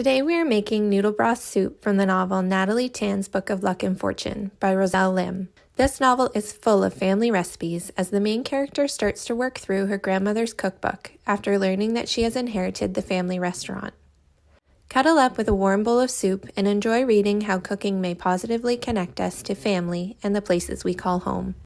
Today we are making Noodle Broth Soup from the novel Natalie Tan's Book of Luck and Fortune by Roselle Lim. This novel is full of family recipes as the main character starts to work through her grandmother's cookbook after learning that she has inherited the family restaurant. Cuddle up with a warm bowl of soup and enjoy reading how cooking may positively connect us to family and the places we call home.